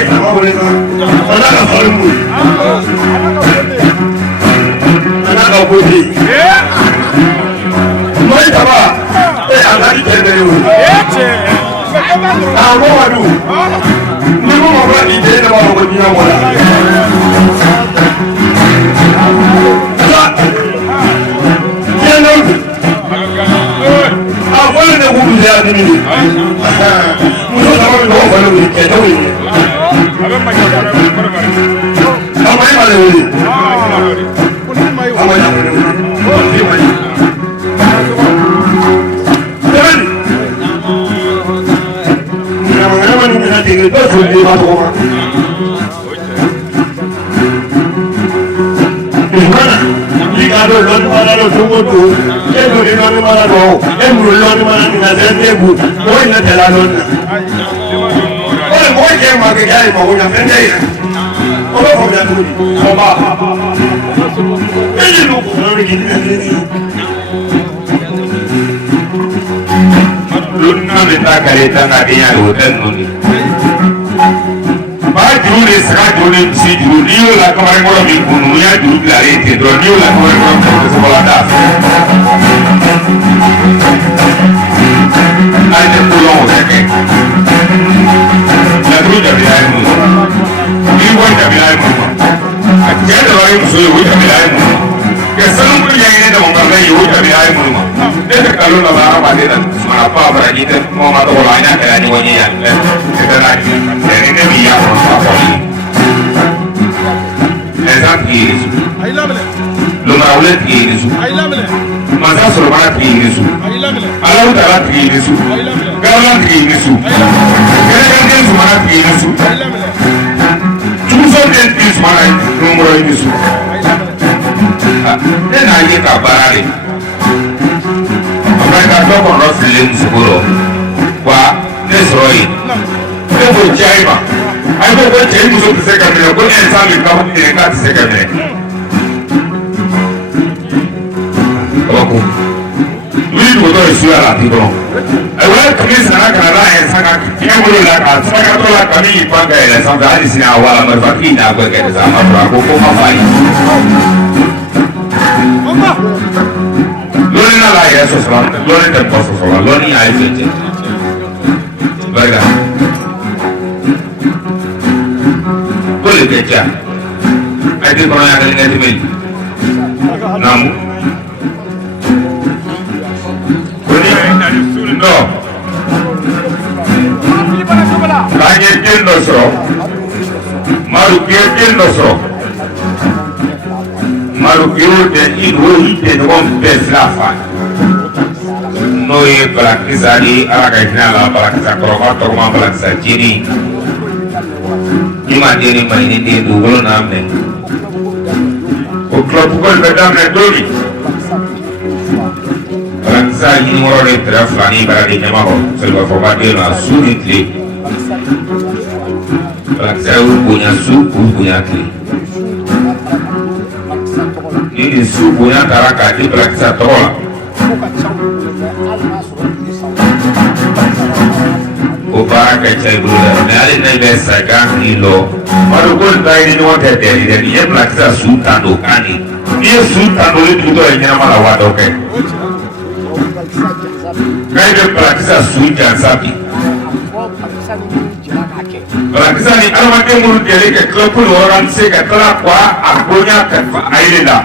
Ay, no, bueno. Anaka farmu. Anaka budi. Mai taba. Anaki tendere. Awo wadu. Ni mo mo ba ni je na ba ko ni na mo la. Wala na ko biya ni ni. Muso sama ko wala ni ke do ni. Amai male ni. Amai na. Ni na tingi to su ni ba ko ma. Mana? Jika ada orang mana ada semua tu, ni mana do, ni mana ni ada sebu, kau ni jalan. Kau yang makan kaya mahu yang pendek. Kau yang tu, kau ini lu kau ni gini. Luna minta kereta nantinya hotel ni. Juli sekarang Juli si Juli lah kemarin orang minggunya Juli lari tidur Juli lah kemarin orang ke sekolah dah. Ada pulau macam ni. Lalu jadi lain mu. Ini pun jadi lain mu. Jadi orang musuh itu jadi lain mu. Kesan pun yang ini dah mungkin itu jadi lain mu. Jadi kalau nak apa dia semua apa berarti itu mau atau lainnya kayak ni wanya yang kita lagi. Jadi ni biar apa ni. Ezan kirisu. Lumaulet kirisu. Masa surmana kirisu. Alau tara kirisu. Galan kirisu. Galan surmana kirisu. Chuso den kirisu mana numero kirisu. Dan aje kabarare. Mereka tu pun rasilim sepuluh. Wah, nesroi. Itu jaiba. Aku pun jadi musuh tersekat ni. Aku insan ni kamu ni nak tersekat ni. Aku, ni tu tu isu lah tiba. Awak kami sana kerana insan kita boleh lakukan. Sekarang tu lah kami ipan kaya sampai hari sini awal merfaki nak berkait sama aku pun mampai. Lori nak lagi sesuatu, lori tempat sesuatu, lori air saja. Baiklah. Boleh kerja. Ada orang yang ada dengan email. Namu. Boleh no. Lagi kian dosro. Maru kian dosro. Maru kian dan ibu itu orang berflafan. Noi pelakisari ala kaitna pelakisar korban korban pelakisar jini. Ima jini main ini dulu namanya. Kalau bukan bedam nedori. Pelakisar ini orang yang terafani berada di nyawa. Sebab format dia lah sulit li. Pelakisar punya suku punya kli. Ini suku punya tarakat di pelakisar tolak. Upara kacai bulan, nari nai besa kang ilo. Baru kau tahu ini orang terjadi dan ia melaksa sultan dokani. Dia sultan boleh juga yang nama lawat oke. Kau dia melaksa sultan sapi. Melaksa ni kalau macam mulut jadi ke kelapun orang seka kelakwa akunya kerja air dah.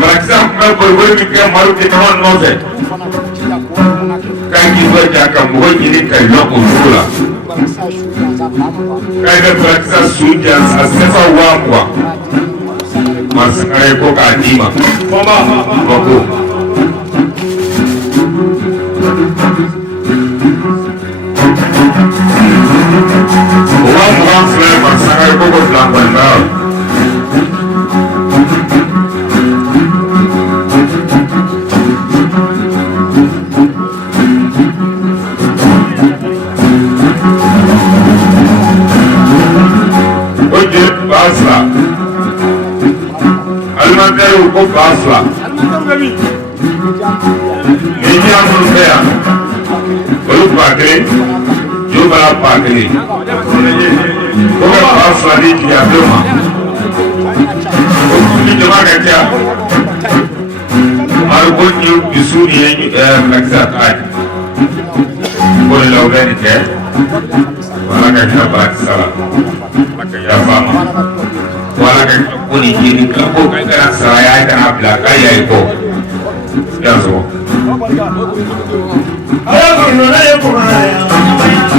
Melaksa kalau berbuat mikir malu kita orang nose. Kaki berjaga mulut ini kayak pula. Kayak melaksa sujan asal wamwa. Masih kayak kok kadima. Baku. Orang selain masih kayak kok belakang bawah. Basla, Almantar uko Basla. Ini yang berbeda. Baru pakai, olùbàlà pàkìlì ó bẹ fà fúlàdì kìí àbẹ̀wò òkùnrin jọba kẹkẹ arúgbó ní bisu ní mẹkísà káì bóyá lọ bẹ nìkẹ wàhálà kẹkẹ bá ti sábà kẹkẹ fama wàhálà kẹkẹ kó ní yé ní kó kẹkẹ náà sara yá ẹ kàná bila káyà ẹ kọ yà sọ. Ayo, no le ponga.